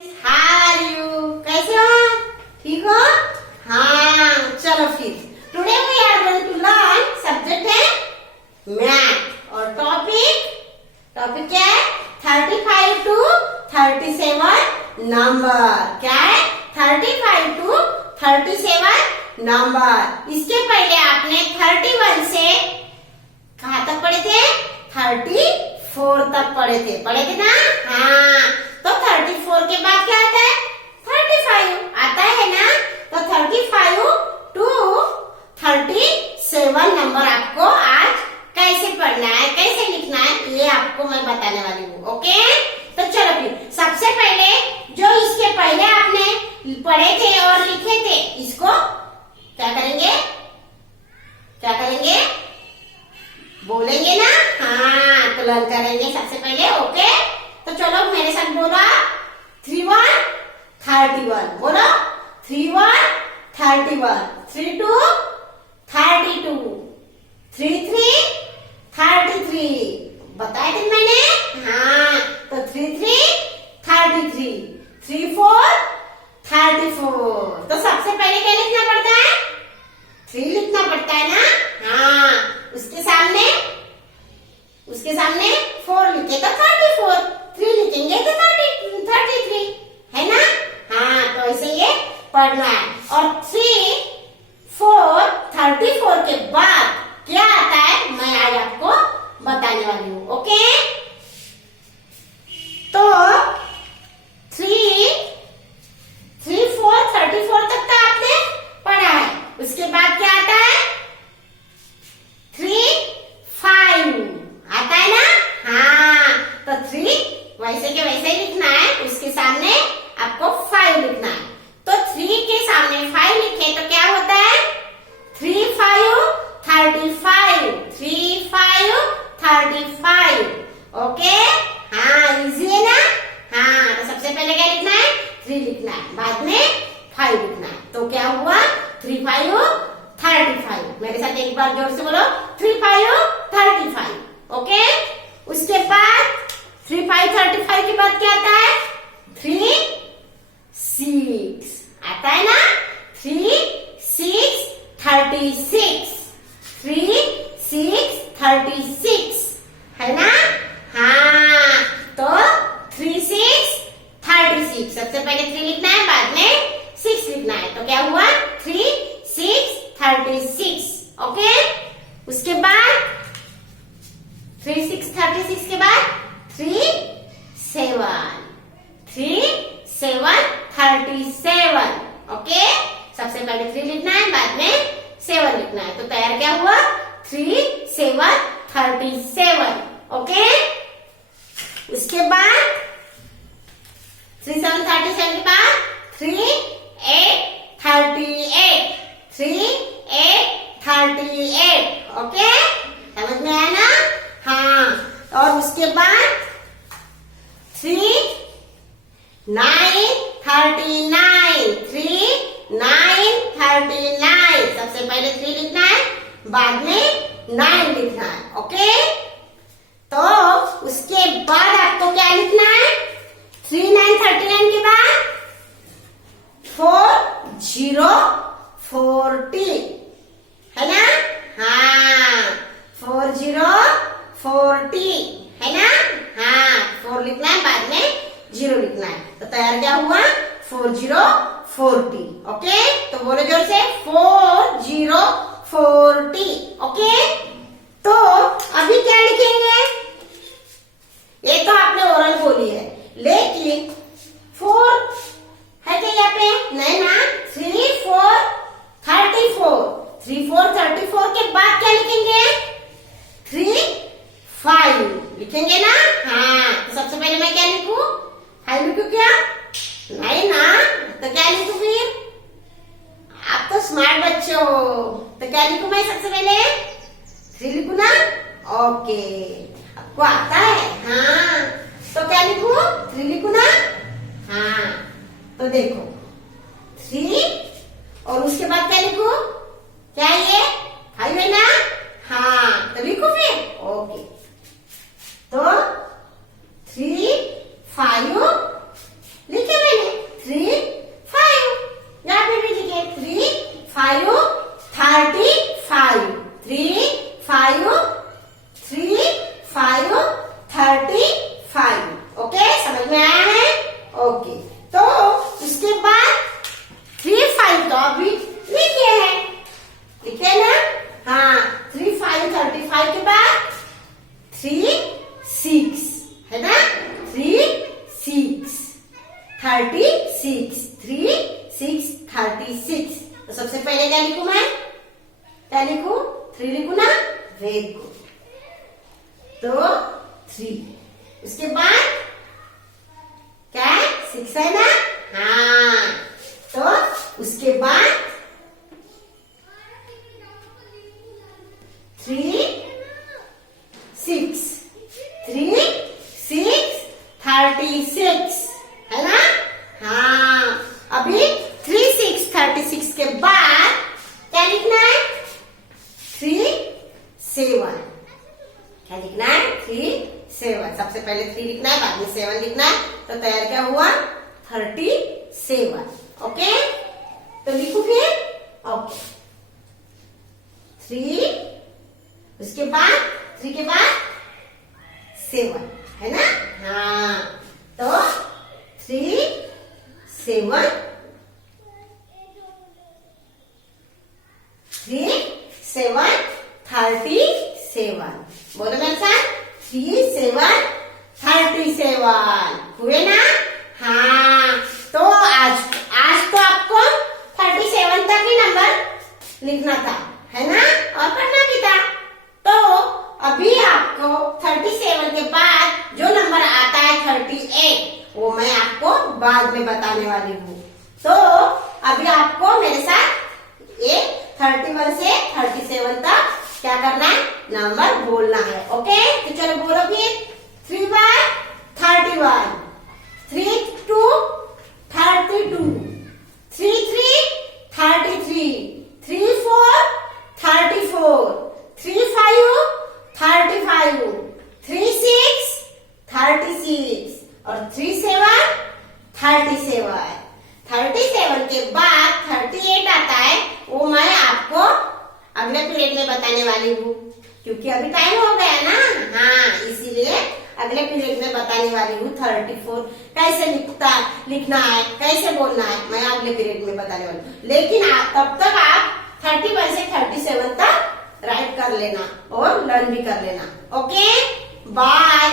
हार यू कैसे हो? ठीक हो? हाँ चलो फिर today we are going to learn subject है मैथ और टॉपिक क्या है 35 टू 37 नंबर। क्या है 35 टू 37 नंबर। इसके पहले आपने 31 से कहाँ तक पढ़े थे? 34 तक पढ़े थे ना? हाँ तो 34 के बाद क्या आता है? 35 आता है ना? तो 35 टू 37 नंबर आपको आज कैसे पढ़ना है, कैसे लिखना है, ये आपको मैं बताने वाली हूँ। ओके तो चलो फिर सबसे पहले जो इसके पहले आपने पढ़े थे और लिखे थे इसको क्या करेंगे? बोलेंगे ना? हाँ तो लर्न करेंगे सबसे पहले। ओके तो चलो मेरे साथ बोलो 31 31 बोलो 31 31 32 32 33 33 बताया था मैंने? हाँ तो 33 33 34 34। तो सबसे पहले क्या लिखना पड़ता है? 3 लिखना पड़ता है ना? हाँ उसके सामने 4 लिखे तो 34, 3 लिखेंगे तो 33 है ना? हाँ तो ऐसे ये पढ़ना है। और 34 के बाद क्या आता है मैं आज आपको बताने वाली हूँ। ओके तो 34 तक तो आपने पढ़ा है। उसके बाद क्या आता है? 35 आता है ना? हाँ तो 3 वैसे के वैसे ही लिखना है, उसके सामने आपको 5 लिखना है। तो 3 के सामने 5 लिखे तो क्या होता है? 3 5 35 3 5 35। ओके हाँ इजी है ना? हाँ तो सबसे पहले क्या लिखना है? 3 लिखना है, बाद में 5 लिखना है। तो क्या हुआ? 3 5 35। मेरे साथ एक बार जोर से बोलो 3 5 35। ओके उसके बाद 3 5 35 के बाद क्या आता है? 3 6 आता है ना? 3 6 36 3 6 36 है ना? हाँ तो 3 6 36। सबसे पहले 3 लिखना है, बाद में 6 लिखना है। तो क्या हुआ? 3 6 36। ओके उसके बाद 3 6 36 के बाद 3 7 37। ओके सबसे पहले 3 लिखना है, बाद में 7 लिखना है। तो तैयार क्या हुआ? 3 7 37। ओके उसके बाद 3 7 37 के बाद 3 8 38 3 8 38। ओके समझ में आया ना? हाँ और उसके बाद 3 9 39 3 9 39। सबसे पहले 3 लिखना है, बाद में 9 लिखना है। ओके तो उसके बाद आपको क्या लिखना है? 3 9 39 के बाद 4 0 40 है ना? हाँ 4 0 40 है ना? हाँ 4 लिखना है, बाद में 0 लिखना है। तो तैयार क्या हुआ? 4 0 40। ओके तो बोलो जोर से 4 0 40। ओके तो अभी क्या लिखेंगे? ये तो आपने ओरल बोली है, लेकिन 4 है क्या यहाँ पे? नहीं ना? 3 4 34 3 4 34 के बाद क्या लिखेंगे? 3 5 लिखेंगे ना? हाँ तो सबसे पहले मैं क्या लिखूं? 5 लिखूं क्या? नहीं ना? तो क्या लिखूं फिर? आप तो स्मार्ट बच्चे हो, तो क्या लिखूं मैं सबसे पहले? 3 लिखूं ना? ओके आपको आता है? हाँ तो क्या लिखूं? 3 लिखूं ना? हाँ तो देखो 3 और उसके बाद क्या लिखूं? क्या ये 5 है ना? हाँ तो लिखो फिर। ओके तो 3 5 लिखे मैंने। 36, 3 6 36। तो सबसे पहले क्या लिखूं मैं? क्या लिखूं? 3 लिखूं ना? Very good. तो 3, उसके बाद क्या है? 6 है ना? हाँ, तो उसके बाद 3 6, 3 6 36 है ना? हाँ, अभी 3 6 36 के बाद क्या लिखना है? 3 7। क्या लिखना है? 3 7। सबसे पहले 3 लिखना है, बाद में 7 लिखना है। तो तैयार क्या हुआ? 37। ओके, तो लिखो फिर। ओके, 3, उसके बाद 3 के बाद 7 है ना? हाँ, तो 3 7 3 7 37। बोलो मेरे साथ, 3 7 37 हुए ना? हाँ, तो आज तो आपको 37 तक ही नंबर लिखना था, है ना? और पढ़ना भी था। तो अभी आपको 37 के बाद जो नंबर आता है 38, वो मैं आपको बाद में बताने वाली हूँ। तो अभी आपको मेरे साथ ये 31 से 37 तक क्या करना है? नंबर बोलना है। ओके, तो चलो बोलो फिर। 3 बाय 31, 3 2 32, 3 3 33, 3 4 34, 3 5 35, 3 6 36 और 3 7 37। 37 के बाद 38 आता है, वो मैं आपको अगले पीरियड में बताने वाली हूँ, क्योंकि अभी टाइम हो गया ना। हाँ, इसीलिए अगले पीरियड में बताने वाली हूँ। 34 कैसे लिखना है, कैसे बोलना है, मैं अगले पीरियड में बताने वाली हूँ। लेकिन तब तक आप 31 से 37 तक राइट कर लेना और लर्न भी कर लेना। Okay, bye.